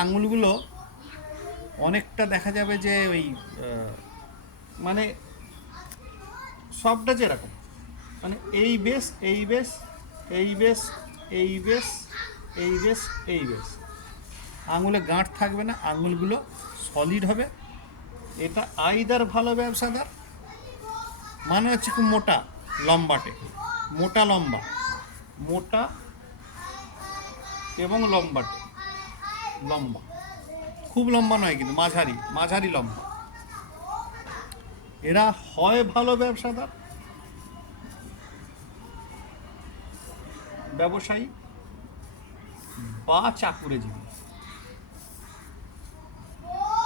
আঙুলগুলো অনেকটা দেখা যাবে যে ওই মানে সবটা যেরকম, মানে এই বেশ এই বেশ এই বেশ এই বেশ এই বেশ এই বেশ, আঙুলে গাঁট থাকবে না, আঙুলগুলো সলিড হবে। এটা আইদার ভালো ব্যবসাদার, মানে হচ্ছে খুব মোটা লম্বাটে, মোটা লম্বা, মোটা এবং লম্বাটে, লম্বা, খুব লম্বা নয় কিন্তু মাঝারি, মাঝারি লম্বা। এরা হয় ভালো ব্যবসাদার, ব্যবসায়ী, বা চাকুরেজীবী।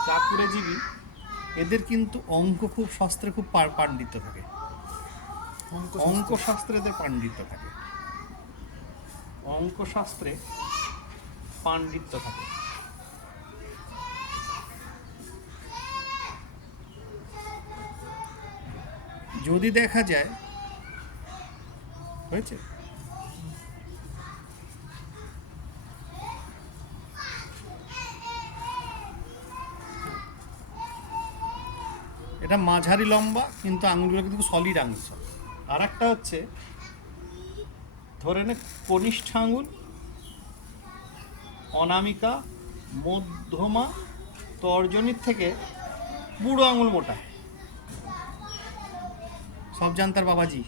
চাকুরেজীবী এদের কিন্তু খুব শাস্ত্রে খুব পাণ্ডিত্য থাকে, অঙ্কশাস্ত্রে এদের পাণ্ডিত্য থাকে, অঙ্কশাস্ত্রে পাণ্ডিত্য থাকে। যদি দেখা যায়, হয়েছে, এটা মাঝারি লম্বা কিন্তু আঙুলগুলো কিন্তু সলিড আঙুল সব। আর একটা হচ্ছে ধরে নে কনিষ্ঠ আঙুল, অনামিকা, মধ্যমা, তর্জনীর থেকে বুড়ো আঙুল মোটা, সব জানতার বাবাজি।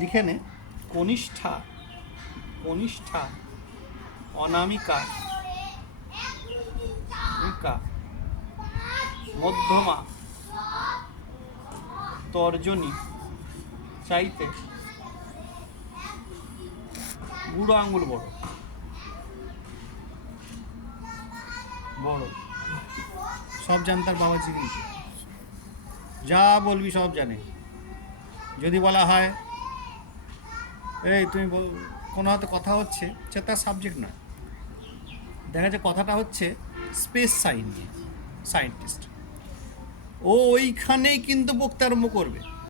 লিখে নে কনিষ্ঠা, কনিষ্ঠা, অনামিকা, মধ্যমা, তর্জনী চাইতে বুড়ো আঙুল বড়, বড়। সব জানতার বাবাজি কিন্তু যা বলবি সব জানে। যদি বলা হয় এই তুমি কোনো হয়তো কথা হচ্ছে, সে তার সাবজেক্ট নয়, দেখা যায় কথাটা হচ্ছে স্পেস সাইন নিয়ে, সায়েন্টিস্ট, ও ওইখানেই কিন্তু বক্তৃতা আরম্ভ করবে।